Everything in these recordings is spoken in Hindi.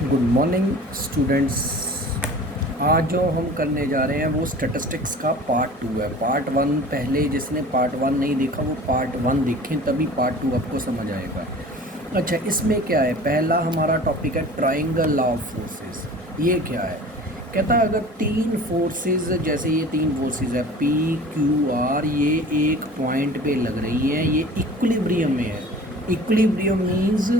Good morning students. आज जो हम करने जा रहे हैं वो स्टैटिस्टिक्स का पार्ट 2 है। पार्ट 1 पहले जिसने पार्ट 1 नहीं देखा वो पार्ट 1 देखें, तभी पार्ट 2 आपको समझ आएगा। अच्छा, इसमें क्या है, पहला हमारा टॉपिक है ट्राइंगल लॉ ऑफ फोर्सेस। ये क्या है, कहता है अगर तीन फोर्सेस, जैसे ये तीन फोर्सेस है पी क्यू आर, ये एक पॉइंट पे लग रही हैं, ये इक्विलिब्रियम में है। इक्विलिब्रियम मीन्स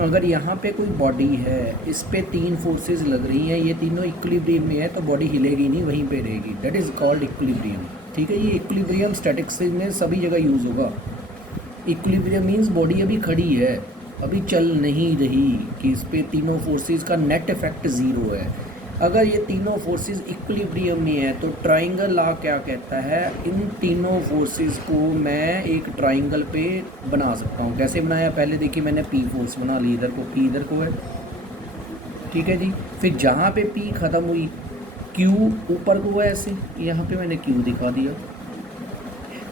अगर यहाँ पे कोई बॉडी है, इस पे तीन फोर्सेस लग रही हैं, ये तीनों इक्विलिब्रियम में है, तो बॉडी हिलेगी नहीं, वहीं पे रहेगी। That is called equilibrium. ठीक है, ये इक्विलिब्रियम स्टैटिक्स में सभी जगह यूज़ होगा। इक्विलिब्रियम मीन्स बॉडी अभी खड़ी है, अभी चल नहीं रही, कि इस पे तीनों फोर्सेस का नेट इफेक्ट ज़ीरो है। अगर ये तीनों फोर्सेस इक्विलिब्रियम में है तो ट्राइंगल लॉ क्या कहता है, इन तीनों फोर्सेस को मैं एक ट्राइंगल पे बना सकता हूँ। कैसे बनाया, पहले देखिए मैंने पी फोर्स बना ली, इधर को पी इधर को है, ठीक है जी। फिर जहाँ पे पी ख़त्म हुई, क्यू ऊपर को है ऐसे, यहाँ पे मैंने क्यू दिखा दिया।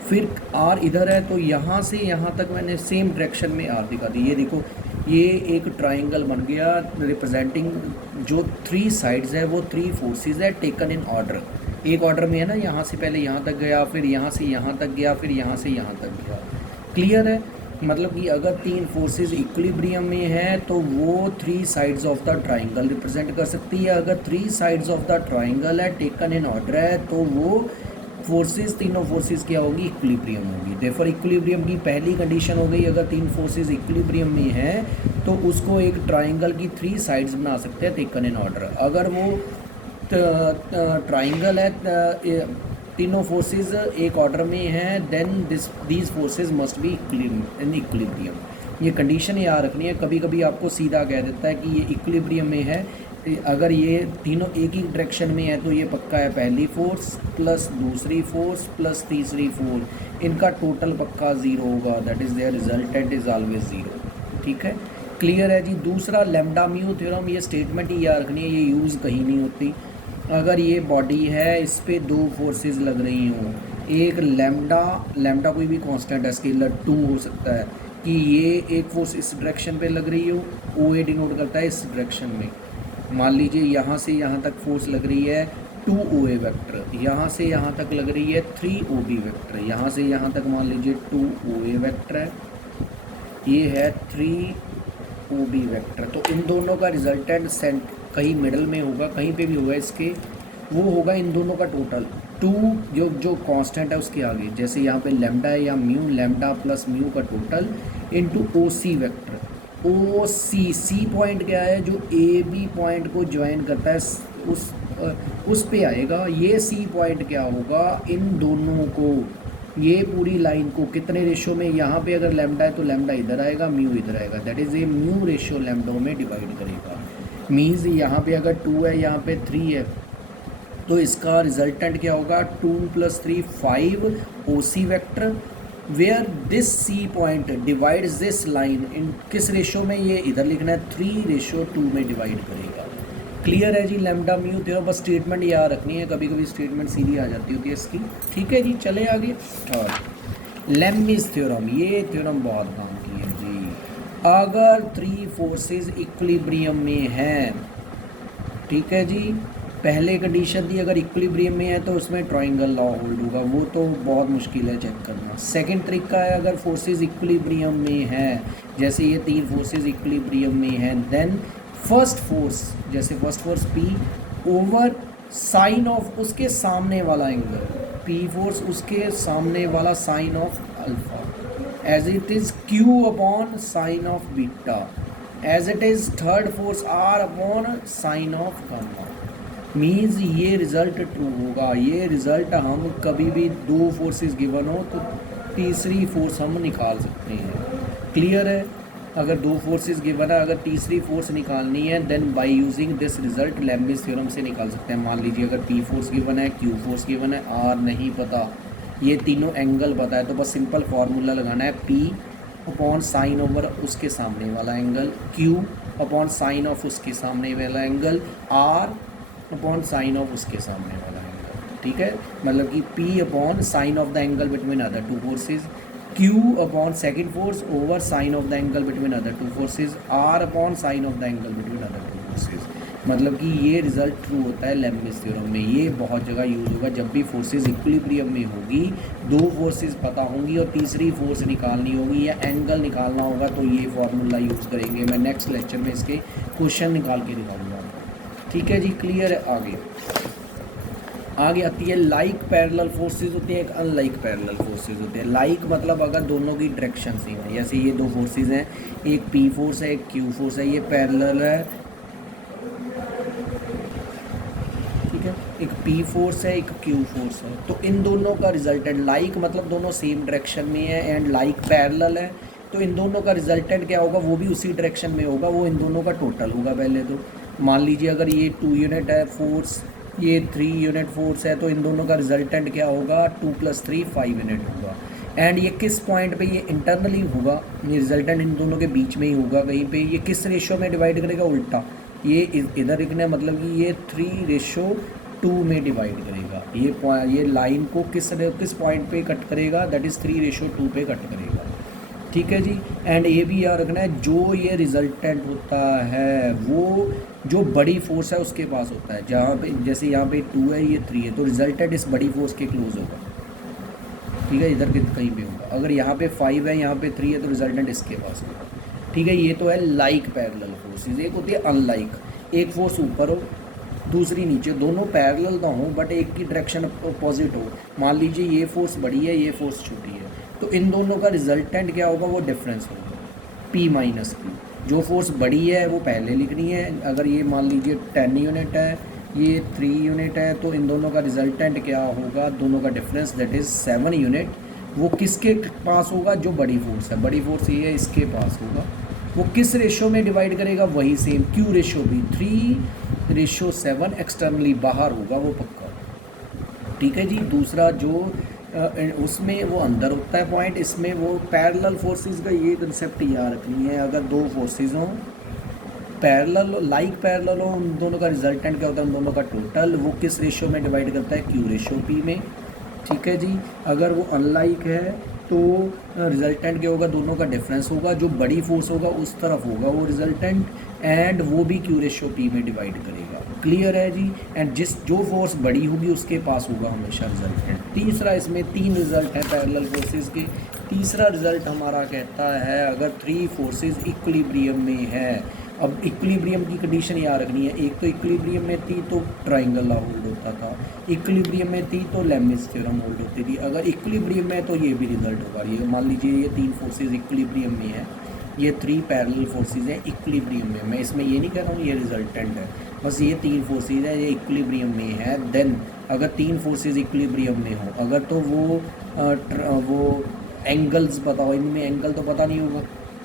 फिर आर इधर है, तो यहाँ से यहाँ तक मैंने सेम डायरेक्शन में आर दिखा दी। ये देखो, ये एक ट्राइंगल बन गया रिप्रेजेंटिंग जो थ्री साइड्स है, वो थ्री फोर्सेस है टेकन इन ऑर्डर। एक ऑर्डर में है ना, यहाँ से पहले यहाँ तक गया, फिर यहाँ से यहाँ तक गया, फिर यहाँ से यहाँ तक गया। क्लियर है, मतलब कि अगर तीन फोर्सेस इक्विलिब्रियम में है तो वो three sides of the triangle represent कर सकती है। अगर three sides of the triangle है, टेकन इन ऑर्डर है, तो वो फोर्सेस, तीनों फोर्सेस क्या होगी, इक्विलिब्रियम होगी। देयरफॉर इक्विलिब्रियम की पहली कंडीशन हो गई, अगर तीन फोर्सेस इक्विलिब्रियम में हैं तो उसको एक ट्राइंगल की थ्री साइड्स बना सकते हैं टेकन इन ऑर्डर। अगर वो ट्राइंगल है, तीनों फोर्सेस एक ऑर्डर में हैं, then these forces must be in equilibrium. ये कंडीशन याद रखनी है। कभी कभी आपको सीधा कह देता है कि ये इक्विलिब्रियम में है, अगर ये तीनों एक ही डायरेक्शन में है तो ये पक्का है पहली फोर्स प्लस दूसरी फोर्स प्लस तीसरी फोर्स, इनका टोटल पक्का ज़ीरो होगा। That is their resultant is always zero. ठीक है, क्लियर है जी। दूसरा लैम्डा म्यू थ्योरम, ये स्टेटमेंट ही याद रखनी है, ये यूज़ कहीं नहीं होती। अगर ये बॉडी है, इस पर दो फोर्सेस लग रही हों, एक लैम्डा कोई भी कांस्टेंट है, स्केलर 2 हो सकता है, कि ये एक फोर्स इस डायरेक्शन पे लग रही हो, ओ ए डिनोट करता है इस डायरेक्शन में। मान लीजिए यहाँ से यहाँ तक फोर्स लग रही है 2 ओ ए वेक्टर, यहाँ से यहाँ तक लग रही है 3 ओ बी वेक्टर, यहाँ से यहाँ तक मान लीजिए 2 ओ ए वेक्टर है, ये है 3 ओ बी वेक्टर। तो इन दोनों का रिजल्टेंट सेंट कहीं मिडल में होगा, कहीं पे भी होगा इसके, वो होगा इन दोनों का टोटल 2 जो कांस्टेंट है उसके आगे, जैसे यहाँ पे लैम्डा है या म्यू, लैम्डा प्लस म्यू का टोटल इनटू ओ सी वेक्टर। ओ सी पॉइंट क्या है, जो ए बी पॉइंट को ज्वाइन करता है, उस पे आएगा। ये सी पॉइंट क्या होगा, इन दोनों को, ये पूरी लाइन को कितने रेशो में, यहाँ पे अगर लैम्डा है तो लैम्डा इधर आएगा, म्यू इधर आएगा, that is a mu ratio lambda में डिवाइड करेगा। मीन्स यहाँ पे अगर 2 है, यहाँ पे 3 है, तो इसका रिजल्टेंट क्या होगा, 2 + 3 5 O C vector, where this C point divides this line in किस रेशो में, ये इधर लिखना है 3:2 में डिवाइड करेगा। क्लियर है जी, लैम्डा म्यू थ्योरम। बस स्टेटमेंट याद रखनी है, कभी कभी स्टेटमेंट सीधी आ जाती होती है इसकी। ठीक है जी, चले आगे। और लेम्बिस थ्योरम, ये थ्योरम बहुत काम की है जी। अगर थ्री फोर्सेस इक्विलिब्रियम में हैं, ठीक है जी, पहले कंडीशन थी अगर इक्विलिब्रियम में है तो उसमें ट्राइंगल लॉ होल्ड होगा, वो तो बहुत मुश्किल है चेक करना। सेकंड तरीका है, अगर फोर्सेस इक्विलिब्रियम में है, जैसे ये तीन फोर्सेस इक्विलिब्रियम में हैं, देन फर्स्ट फोर्स, जैसे first force P over sine of उसके सामने वाला एंगल, पी फोर्स उसके सामने वाला sine of alpha, as it is Q upon sine of beta, as it is third force R upon sine of gamma. Means ये रिज़ल्ट ट्रू होगा। ये रिज़ल्ट हम कभी भी दो फोर्सेस गिवन हो तो तीसरी फोर्स हम निकाल सकते हैं। क्लियर है, अगर दो फोर्सेस गिवन है, अगर तीसरी फोर्स निकालनी है, then by using this result Lami's theorem से निकाल सकते हैं। मान लीजिए अगर पी फोर्स गिवन है, क्यू फोर्स गिवन है, आर नहीं पता, ये तीनों एंगल पता है, तो बस सिंपल फार्मूला लगाना है, पी अपॉन साइन ओवर उसके सामने वाला angle, Q upon sine of उसके सामने वाला angle, R upon sine of उसके सामने वाला एंगल। ठीक है, मतलब कि P upon sine of the angle between other two forces, Q upon second force over sine of the angle between other two forces, R upon sine of the angle between other two forces. Forces, मतलब कि ये रिजल्ट ट्रू होता है लेब्निज़ थ्योरम में। ये बहुत जगह यूज़ होगा जब भी फोर्सेस इक्विलिब्रियम में होगी, दो फोर्सेस पता होंगी और तीसरी फोर्स निकालनी होगी या एंगल निकालना होगा, तो ये फार्मूला यूज़ करेंगे। मैं नेक्स्ट लेक्चर में इसके क्वेश्चन निकाल के दिखाऊंगा आपको। ठीक है जी, क्लियर है। आगे आती है लाइक पैरेलल फोर्सेस होती है, एक अनलाइक पैरेलल फोर्सेस होते हैं। लाइक मतलब अगर दोनों की डायरेक्शन सेम है, जैसे ये दो फोर्सेस हैं, एक पी फोर्स है एक क्यू फोर्स है, ये पैरेलल है, ठीक है, एक पी फोर्स है एक क्यू फोर्स है, तो इन दोनों का रिजल्टेंट लाइक मतलब दोनों सेम डायरेक्शन में है, एंड लाइक पैरेलल है, तो इन दोनों का रिजल्टेंट क्या होगा, वो भी उसी डायरेक्शन में होगा, वो इन दोनों का टोटल होगा। पहले तो मान लीजिए अगर ये 2 यूनिट है फोर्स, ये 3 यूनिट फोर्स है, तो इन दोनों का रिजल्टेंट क्या होगा, 2 + 3 5 यूनिट होगा। एंड ये किस पॉइंट पे ये इंटरनली होगा, ये रिजल्टेंट इन दोनों के बीच में ही होगा कहीं पे। ये किस रेशो में डिवाइड करेगा, उल्टा, ये इधर लिखना मतलब कि ये 3:2 में डिवाइड करेगा। ये लाइन को किस पॉइंट पे कट करेगा, दैट इज़ 3:2 पे कट करेगा। ठीक है जी। एंड ये भी याद रखना है, जो ये रिजल्टेंट होता है वो जो बड़ी फोर्स है उसके पास होता है। जहाँ पे जैसे यहाँ पे 2 है, ये 3 है, तो रिजल्टेंट इस बड़ी फोर्स के क्लोज होगा। ठीक है, इधर कहीं पे होगा। अगर यहाँ पे 5 है, यहाँ पे 3 है, तो रिजल्टेंट इसके पास होगा। ठीक है, ये तो है लाइक पैरेलल फोर्सेस। एक होती है अनलाइक, एक फोर्स ऊपर हो दूसरी नीचे, दोनों पैरेलल ना हो बट एक की डायरेक्शन अपोजिट हो। मान लीजिए ये फोर्स बड़ी है, ये फोर्स छोटी है, तो इन दोनों का रिजल्टेंट क्या होगा, वो डिफरेंस होगा, P - Q। जो फोर्स बड़ी है वो पहले लिखनी है। अगर ये मान लीजिए 10 यूनिट है, ये 3 यूनिट है, तो इन दोनों का रिजल्टेंट क्या होगा, दोनों का डिफरेंस दैट इज़ 7 यूनिट। वो किसके पास होगा, जो बड़ी फोर्स है, बड़ी फोर्स ये है, इसके पास होगा। वो किस रेशो में डिवाइड करेगा, वही सेम Q रेशो भी 3:7 एक्सटर्नली बाहर होगा, वो पक्का। ठीक है जी। दूसरा जो उसमें वो अंदर होता है पॉइंट, इसमें वो पैरेलल फोर्सेस का ये कंसेप्ट याद रखनी है। अगर दो फोर्सेस हों पैरेलल, लाइक पैरेलल हो, उन दोनों का रिजल्टेंट क्या होता है, उन दोनों का टोटल, वो किस रेशो में डिवाइड करता है, Q/P में। ठीक है जी। अगर वो अनलाइक है तो रिजल्टेंट क्या होगा, दोनों का डिफरेंस होगा, जो बड़ी फोर्स होगा उस तरफ होगा वो रिजल्टेंट, एंड वो भी Q/P में डिवाइड करेगा। क्लियर है जी। एंड जो फोर्स बड़ी होगी उसके पास होगा हमेशा रिजल्टेंट। तीसरा, इसमें 3 रिजल्ट हैं पैरेलल फोर्सेस के। तीसरा रिजल्ट हमारा कहता है, अगर 3 फोर्सेस इक्विलिब्रियम में है। अब इक्विलिब्रियम की कंडीशन याद रखनी है, एक तो इक्विलिब्रियम में थी तो ट्राइंगल लॉ होल्ड होता था, इक्विलिब्रियम में थी तो लेब्निज़ थ्योरम होल्ड होती थी। अगर इक्विलिब्रियम में तो ये भी रिजल्ट होगा। ये मान लीजिए ये 3 फोर्सेस इक्विलिब्रियम में है, ये 3 पैरेलल फोर्सेस हैं इक्विलिब्रियम में। मैं इसमें ये नहीं कह रहा हूँ ये रिजल्टेंट है, बस ये 3 फोर्सेस है, ये इक्विलिब्रियम में है। देन अगर 3 फोर्सेस इक्विलिब्रियम में हो, अगर तो वो एंगल्स पता हो, इनमें एंगल तो पता नहीं होगा।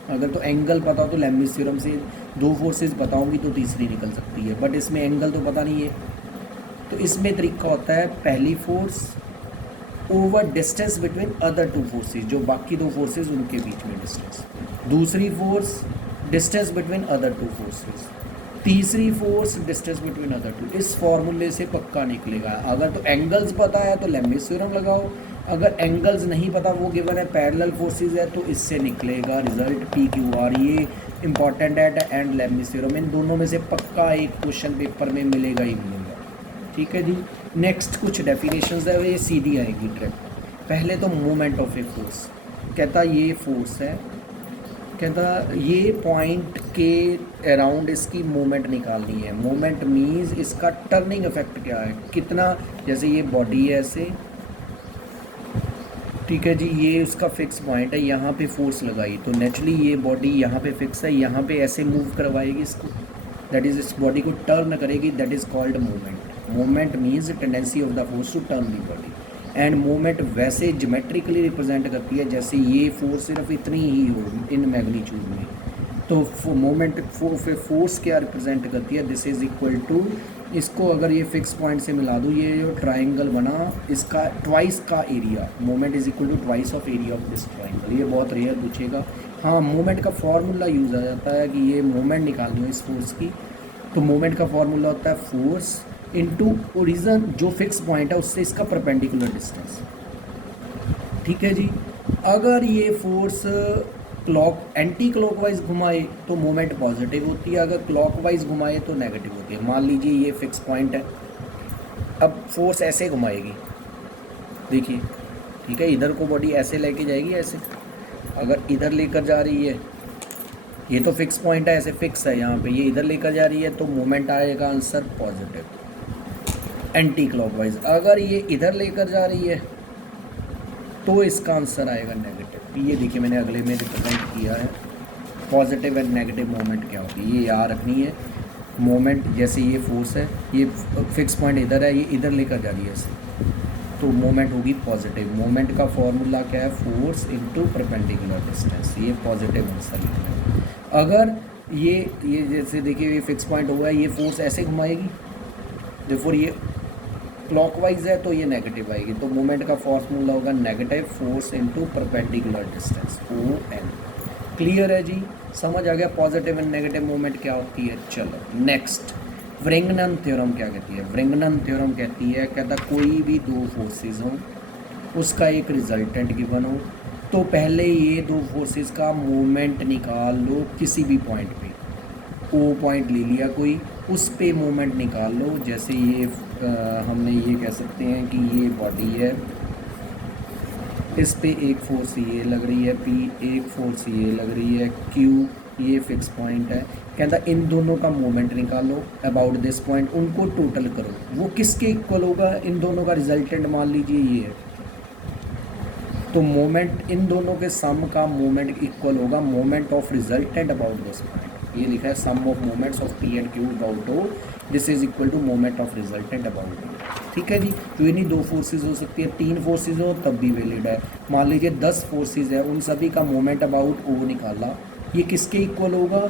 अगर तो एंगल पता हो तो लेब्निज़ थ्योरम से 2 फोर्सेस बताऊंगी तो तीसरी निकल सकती है, बट इसमें एंगल तो पता नहीं है। तो इसमें तरीका होता है, पहली force over distance between other 2 forces, जो बाकी 2 फोर्सेस उनके बीच में डिस्टेंस। दूसरी force distance between other 2 forces. तीसरी फोर्स डिस्टेंस बिटवीन अदर 2। इस फॉर्मूले से पक्का निकलेगा। अगर तो एंगल्स पता है तो लेब्निज़ थ्योरम लगाओ, अगर एंगल्स नहीं पता, वो गिवन है पैरेलल फोर्सेस है, तो इससे निकलेगा रिजल्ट PQR। ये इंपॉर्टेंट है, एंड लेब्निज़ थ्योरम, इन दोनों में से पक्का एक क्वेश्चन पेपर में मिलेगा ही मिलेगा। ठीक है जी। नेक्स्ट कुछ डेफिनेशंस है, ये सीधी आएगी डायरेक्ट। पहले तो मोमेंट ऑफ ए फोर्स, कहता ये फोर्स है, कहता ये पॉइंट के अराउंड इसकी मोमेंट निकालनी है। मोमेंट मीन्स इसका टर्निंग इफेक्ट क्या है, कितना, जैसे ये बॉडी है ऐसे, ठीक है जी, ये उसका फिक्स पॉइंट है, यहाँ पे फोर्स लगाई तो नेचुरली ये बॉडी यहाँ पे फिक्स है, यहाँ पे ऐसे मूव करवाएगी इसको, दैट इज़ इस बॉडी को टर्न करेगी, that is called movement. Movement means tendency of the force to turn the body. And movement वैसे ज्योमेट्रिकली रिप्रेजेंट करती है, जैसे ये फोर्स सिर्फ इतनी ही हो इन मैग्नीट्यूड में, तो मोमेंट फोर्स क्या रिप्रेजेंट करती है, दिस इज़ इक्वल टू, इसको अगर ये फिक्स पॉइंट से मिला दूँ, ये जो ट्राइंगल बना इसका ट्वाइस का area, moment is equal to twice of area of this triangle. ये बहुत रेयर पूछेगा। हाँ, मोमेंट का फॉर्मूला यूज़ आ जाता है कि ये मोमेंट निकालनी हो इस फोर्स की, तो मोमेंट का फॉर्मूला होता है फोर्स इनटू ओरिजिन, जो फिक्स पॉइंट है उससे इसका परपेंडिकुलर डिस्टेंस। ठीक है जी। अगर ये फोर्स एंटी क्लॉकवाइज घुमाए तो मोमेंट पॉजिटिव होती है, अगर क्लॉकवाइज घुमाए तो नेगेटिव होती है। मान लीजिए ये फिक्स पॉइंट है, अब फोर्स ऐसे घुमाएगी, देखिए ठीक है, इधर को बॉडी ऐसे लेके जाएगी, ऐसे अगर इधर लेकर जा रही है, ये तो फिक्स पॉइंट है, ऐसे फिक्स है यहाँ पे, ये इधर लेकर जा रही है तो मोमेंट आएगा आंसर पॉजिटिव एंटी क्लॉकवाइज। अगर ये इधर लेकर जा रही है तो इसका आंसर आएगा नेगेटिव। ये देखिए मैंने अगले में रिप्रेजेंट किया है पॉजिटिव एंड नेगेटिव मोमेंट क्या होती है, ये याद रखनी है। मोमेंट जैसे ये फोर्स है, ये फिक्स पॉइंट इधर है, ये इधर लेकर जा रही है इसे, तो मोमेंट होगी पॉजिटिव। मोमेंट का फॉर्मूला क्या है, फोर्स इनटू परपेंडिकुलर डिस्टेंस, ये पॉजिटिव आंसर लिखना है। अगर ये जैसे देखिए ये फिक्स पॉइंट हुआ है, ये फोर्स ऐसे घुमाएगी, देखो ये क्लॉकवाइज है तो ये नेगेटिव आएगी, तो मोमेंट का फॉर्मूला होगा negative force into perpendicular distance ON। Clear है जी, समझ आ गया पॉजिटिव एंड नेगेटिव मोमेंट क्या होती है। चलो नेक्स्ट, व्रिंगनन थ्योरम क्या कहती है। व्रिंगनन थ्योरम कहती है, कहता कोई भी दो फोर्सेस हों, उसका एक रिजल्टेंट गिवन हो, तो पहले ये दो फोर्सेस का मोमेंट निकाल लो किसी भी पॉइंट पे। ओ पॉइंट ले लिया कोई, उस पे मोमेंट निकाल लो। जैसे ये हमने ये कह सकते हैं कि ये बॉडी है, इस पे एक फोर्स ये लग रही है P, एक फोर्स ये लग रही है Q, ये फिक्स पॉइंट है। कहता इन दोनों का मोमेंट निकालो अबाउट दिस पॉइंट, उनको टोटल करो, वो किसके इक्वल होगा, इन दोनों का रिजल्टेंट मान लीजिए ये है, तो मोमेंट इन दोनों के सम का मोमेंट इक्वल होगा moment of resultant about this point. ये लिखा है sum of moments of P and Q about O, this is equal to moment of resultant about O। ठीक है जी, तो ये नहीं दो फोर्सेज हो सकती है, तीन फोर्सेज हो तब भी वैलिड है। मान लीजिए 10 फोर्सेज है, उन सभी का मोमेंट अबाउट O निकाला, ये किसके इक्वल होगा,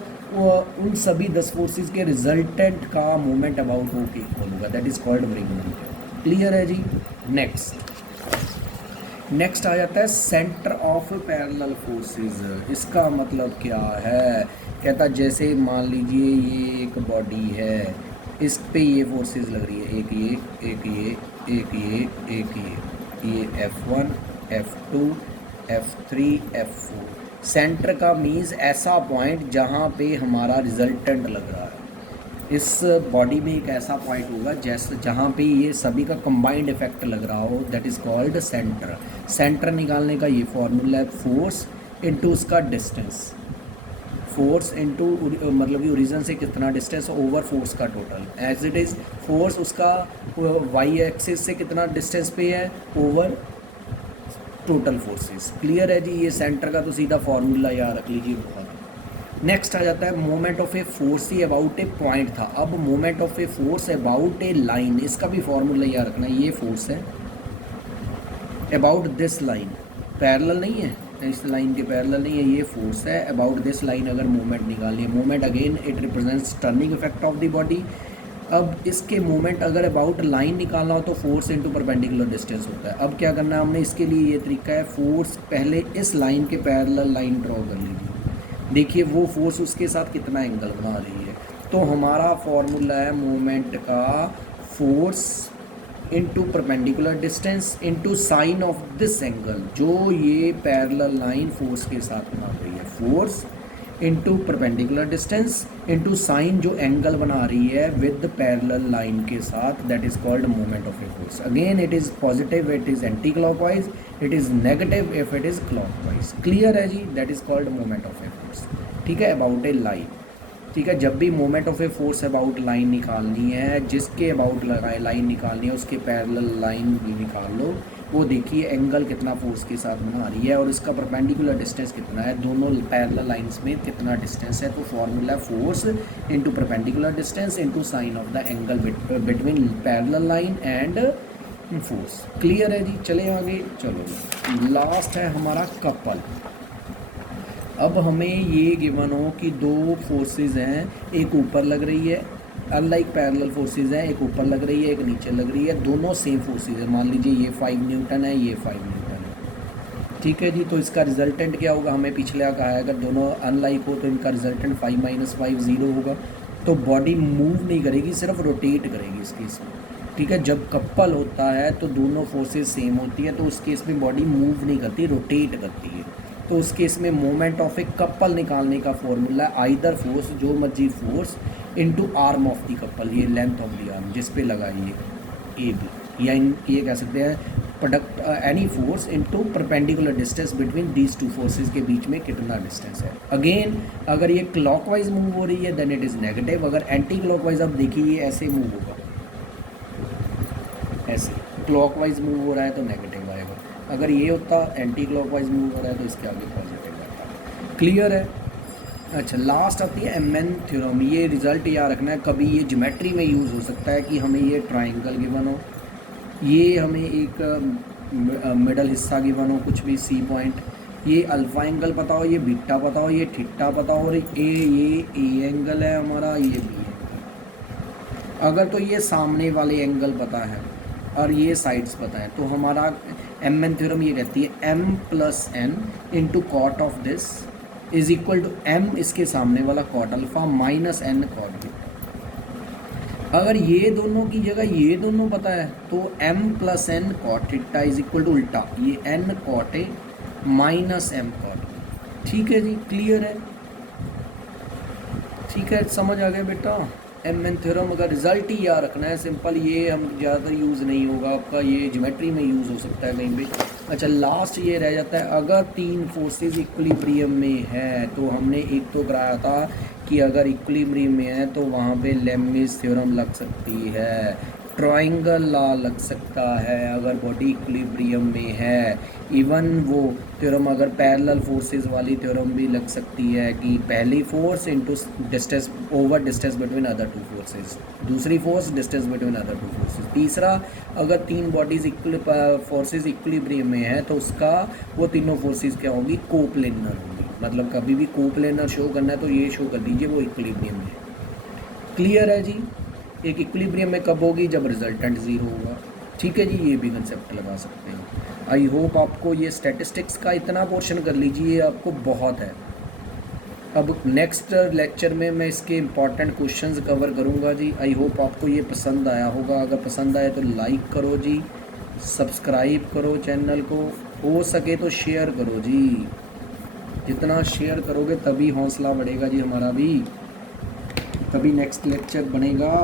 उन सभी 10 फोर्सेज के रिजल्टेंट का मोमेंट अबाउट O के इक्वल होगा, दैट इज कॉल्ड व्रिंगनन। क्लियर है जी। नेक्स्ट आ जाता है सेंटर ऑफ पैरेलल फोर्सेस। इसका मतलब क्या है, कहता जैसे मान लीजिए ये एक बॉडी है, इस पे ये फोर्सेस लग रही है, एक ये एक ये एक ये एक ये F1 F2 F3 F4। Centre का मीन्स ऐसा पॉइंट जहाँ पे हमारा रिजल्टेंट लग रहा है, इस बॉडी में एक ऐसा पॉइंट होगा जैसे जहाँ पे ये सभी का कंबाइंड इफेक्ट लग रहा हो, that is called centre. Centre निकालने का ये फॉर्मूला है फोर्स इनटू उसका डिस्टेंस, फोर्स इनटू मतलब कि ओरिजिन से कितना डिस्टेंस ओवर फोर्स का total, as it is force उसका वाई एक्सिस से कितना डिस्टेंस पे है ओवर टोटल फोर्सेस। क्लियर है जी, ये सेंटर का तो सीधा फॉर्मूला याद रख लीजिए बहुत। नेक्स्ट आ जाता है moment of a force he about A point था, अब moment of a force about a line, इसका भी फॉर्मूला याद रखना है। ये फोर्स है अबाउट दिस लाइन, पैरेलल नहीं है, इस लाइन के पैरेलल नहीं है, ये फोर्स है अबाउट दिस लाइन। अगर मोमेंट निकालनी है, moment again it represents turning effect of the body. अब इसके मोमेंट अगर अबाउट लाइन निकालना हो तो फोर्स इनटू परपेंडिकुलर डिस्टेंस होता है। अब क्या करना है हमने, इसके लिए ये तरीका है, फोर्स पहले इस लाइन के पैरेलल लाइन ड्रॉ कर लीजिए, देखिए वो फोर्स उसके साथ कितना एंगल बना रही है, तो हमारा फॉर्मूला है मोमेंट का force into perpendicular distance into sign of this angle, जो ये पैरेलल लाइन फोर्स के साथ बना रही है, force into perpendicular distance into sine जो एंगल बना रही है विद पैरेलल लाइन के साथ, that is called moment of a force. Again it is positive it is anti clockwise, it is negative if it is clockwise. Clear है जी, that is called moment of a force. ठीक है, अबाउट ए लाइन। ठीक है, जब भी moment of a force about line निकालनी है, जिसके अबाउट लाइन निकालनी है उसके पैरेलल लाइन भी निकाल लो, वो देखिए एंगल कितना फोर्स के साथ बना रही है और इसका परपेंडिकुलर डिस्टेंस कितना है, दोनों पैरेलल लाइंस में कितना डिस्टेंस है। तो formula force into perpendicular distance into sign of the angle between parallel line and force. Clear है जी, चले आगे। चलो लास्ट है हमारा कपल। अब हमें ये गिवन हो कि दो फोर्सेस हैं, एक ऊपर लग रही है, अनलाइक पैरेलल फोर्सेस हैं, एक ऊपर लग रही है एक नीचे लग रही है, दोनों सेम फोर्सेस है। मान लीजिए ये 5 न्यूटन है, ये 5 न्यूटन है। ठीक है जी, तो इसका रिजल्टेंट क्या होगा, हमें पिछले कहा है अगर दोनों अनलाइक हो तो इनका रिजल्टेंट 5 - 5 0 होगा। तो बॉडी मूव नहीं करेगी, सिर्फ रोटेट करेगी इस केस में। ठीक है, जब कपल होता है तो दोनों फोर्सेस सेम होती है, तो उस केस में बॉडी मूव नहीं करती, रोटेट करती है। तो उस केस में मोमेंट ऑफ ए कपल निकालने का फॉर्मूला है आइदर फोर्स, जो मर्जी force, into arm of the couple, ये लेंथ ऑफ द आर्म जिस पे लगाइए ए बी, या ये कह सकते हैं product any force into perpendicular distance between these two forces के बीच में कितना डिस्टेंस है। अगेन अगर ये क्लॉकवाइज मूव हो रही है देन इट इज़ नेगेटिव, अगर एंटी क्लॉकवाइज आप देखिए ये ऐसे मूव होगा, ऐसे क्लॉकवाइज मूव हो रहा है तो नेगेटिव आएगा, अगर ये होता एंटी क्लॉकवाइज मूव हो रहा है तो इसके आगे पॉजिटिव आता। क्लियर है। अच्छा, लास्ट आती है एमएन थ्योरम। ये रिजल्ट याद रखना है, कभी ये ज्योमेट्री में यूज़ हो सकता है कि हमें ये ट्राइंगल गिवन हो, ये हमें एक मिडल हिस्सा गिवन हो, कुछ भी सी पॉइंट, ये अल्फा एंगल पता हो, ये बीटा पता हो, ये थीटा पता हो, और ये ए एंगल है हमारा, ये बी एंगल। अगर तो ये सामने वाले एंगल पता है और ये साइड्स पता है तो हमारा एमएन थ्योरम ये कहती है m plus N into cot of this is equal to m इसके सामने वाला cot alpha minus n cot beta. अगर ये दोनों की जगह ये दोनों पता है तो m plus N cot theta is equal to उल्टा ये n cot A minus m cot. ठीक है जी, क्लियर है, ठीक है, समझ आ गया बेटा। एमएन थ्योरम अगर रिजल्ट ही याद रखना है सिंपल, ये हम ज़्यादातर यूज़ नहीं होगा आपका, ये ज्योमेट्री में यूज़ हो सकता है कहीं पे। अच्छा, लास्ट ये रह जाता है अगर तीन फोर्सेस इक्विलिब्रियम में है, तो हमने एक तो कराया था कि अगर इक्विलिब्रियम में है तो वहाँ पे लेमिस थ्योरम लग सकती है, ट्रायंगल लॉ लग सकता है अगर बॉडी इक्विलिब्रियम में है, इवन वो थ्योरम अगर पैरेलल फोर्सेस वाली थ्योरम भी लग सकती है कि पहली force into distance over distance between other two forces, दूसरी force distance between other two forces, तीसरा अगर तीन बॉडीज फोर्सेस इक्विलिब्रियम में है तो उसका वो तीनों फोर्सेस क्या होगी, कोप्लेनर होंगी। मतलब कभी भी कोप्लेनर शो करना है तो ये शो कर दीजिए वो इक्विलिब्रियम में। क्लियर है जी। एक इक्विलिब्रियम में कब होगी, जब रिजल्टेंट ज़ीरो होगा। ठीक है जी, ये भी कंसेप्ट लगा सकते हैं। आई होप आपको ये स्टैटिस्टिक्स का इतना पोर्शन कर लीजिए, आपको बहुत है। अब नेक्स्ट लेक्चर में मैं इसके इम्पॉर्टेंट क्वेश्चंस कवर करूँगा जी। आई होप आपको ये पसंद आया होगा, अगर पसंद आए तो लाइक करो जी, सब्सक्राइब करो चैनल को, हो सके तो शेयर करो जी, जितना शेयर करोगे तभी हौसला बढ़ेगा जी हमारा भी, तभी नेक्स्ट लेक्चर बनेगा।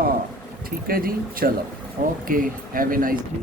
ठीक है जी, चलो, okay, have a nice day.